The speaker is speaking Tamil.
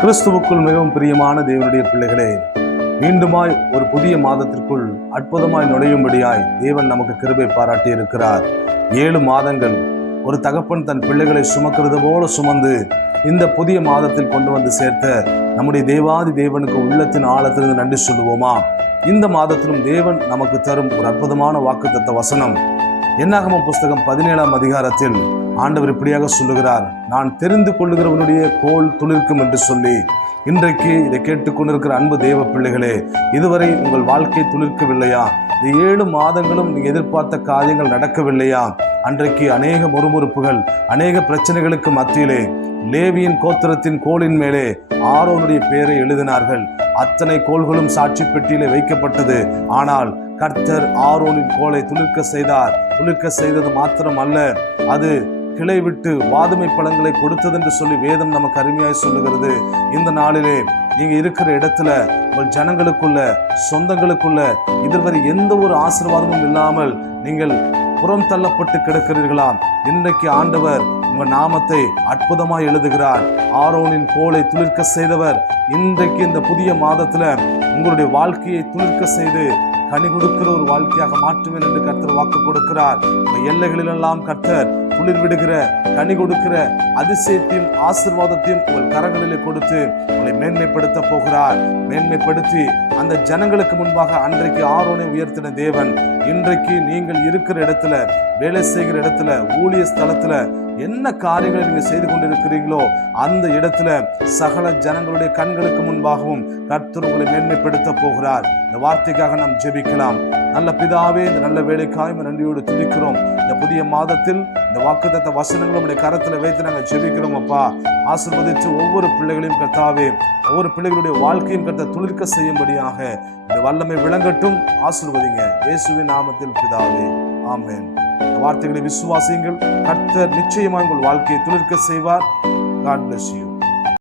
கிறிஸ்துவுக்குள் மிகவும் பிரியமான தேவனுடைய பிள்ளைகளே, மீண்டுமாய் ஒரு புதிய மாதத்திற்குள் அற்புதமாய் நுழையும்படியாய் தேவன் நமக்கு கிருபை பாராட்டி இருக்கிறார். 7 மாதங்கள் ஒரு தகப்பன் தன் பிள்ளைகளை சுமக்கிறது போல சுமந்து இந்த புதிய மாதத்தில் கொண்டு வந்து சேர்த்த நம்முடைய தேவாதி தேவனுக்கு உள்ளத்தின் ஆழத்திலிருந்து நன்றி சொல்லுவோமா? இந்த மாதத்திலும் தேவன் நமக்கு தரும் ஒரு அற்புதமான வாக்குத்தத்த வசனம் என்னாகமம் புஸ்தகம் 17ஆம் அதிகாரத்தில் ஆண்டவர் இப்படியாக சொல்லுகிறார், நான் தெரிந்து கொள்ளுகிறவனுடைய கோல் துளிர்க்கும் என்று சொல்லி. இன்றைக்கு இதை கேட்டுக்கொண்டிருக்கிற அன்பு தேவ பிள்ளைகளே, இதுவரை உங்கள் வாழ்க்கை துளிர்க்கவில்லையா? இந்த 7 மாதங்களும் நீங்க எதிர்பார்த்த காரியங்கள் நடக்கவில்லையா? அன்றைக்கு அநேக முறுமுறுப்புகள், அநேக பிரச்சனைகளுக்கு மத்தியிலே லேவியின் கோத்திரத்தின் கோலின் மேலே ஆரோனுடைய பெயரை எழுதினார்கள். அத்தனை கோள்களும் சாட்சி பெட்டியிலே வைக்கப்பட்டது. ஆனால் கர்த்தர் ஆரோனின் கோலை துளிர்க்க செய்தார். துளிர்க்க செய்தது மாத்திரம் அல்ல, அது கிளை விட்டு வாதுமை பழங்களை கொடுத்தது என்று சொல்லி வேதம் நமக்கு அருமையாய் சொல்லுகிறது. இந்த நாளிலே நீங்க இருக்கிற இடத்துல உங்கள் ஜனங்களுக்குள்ள, சொந்தங்களுக்குள்ள இதுவரை எந்த ஒரு ஆசீர்வாதமும் இல்லாமல் நீங்கள் புறம் தள்ளப்பட்டு கிடக்கிறீர்களா? இன்றைக்கு ஆண்டவர் உங்க நாமத்தை அற்புதமாய் எழுதுகிறார். ஆரோனின் கோலை துளிர்க்க செய்தவர் இன்றைக்கு இந்த புதிய மாதத்துல உங்களுடைய வாழ்க்கையை துளிர்க்க செய்து கனி கொடுக்கிற ஒரு வாழ்க்கையாக மாற்றுவேன் என்று கர்த்தர் வாக்கு கொடுக்கிறார். எல்லைகளிலெல்லாம் கர்த்தர் குளிர் விடுகிற, கனி கொடுக்கிற அதிசயத்தையும் ஆசீர்வாதத்தையும் உங்கள் கரங்களிலே கொடுத்து உங்களை மேன்மைப்படுத்த போகிறார். மேன்மைப்படுத்தி அந்த ஜனங்களுக்கு முன்பாக அன்றைக்கு ஆரோனை உயர்த்தின தேவன் இன்றைக்கு நீங்கள் இருக்கிற இடத்துல, வேலை செய்கிற இடத்துல, ஊழிய ஸ்தலத்துல என்ன காரியங்களை நீங்க செய்து கொண்டிருக்கிறீங்களோ அந்த இடத்துல சகல ஜனங்களுடைய கண்களுக்கு முன்பாகவும் கர்த்தர் உங்களை மேன்மைப்படுத்த போகிறார். இந்த வார்த்தைக்காக நாம் ஜெபிக்கலாம். நல்ல பிதாவே, இந்த நல்ல வேலைக்காக நன்றியோடு துதிக்கிறோம். இந்த புதிய மாதத்தில் இந்த வாக்குத்தத்த வசனங்களும் உடைய கரத்துல வைத்து நாங்கள் ஜெபிக்கிறோம். அப்பா, ஆசீர்வதித்து ஒவ்வொரு பிள்ளைகளையும் கர்த்தாவே, ஒவ்வொரு பிள்ளைகளுடைய வாழ்க்கையும் கர்த்தர் துளிர்க்க செய்யும்படியாக இந்த வல்லமை விளங்கட்டும். ஆசீர்வதிங்க இயேசுவின் நாமத்தில் பிதாவே, ஆமென். வார்த்தைகளை விசுவாசியுங்கள். கர்த்தர் நிச்சயமாக உங்கள் வாழ்க்கையை துளிர்க்க செய்வார். God bless you.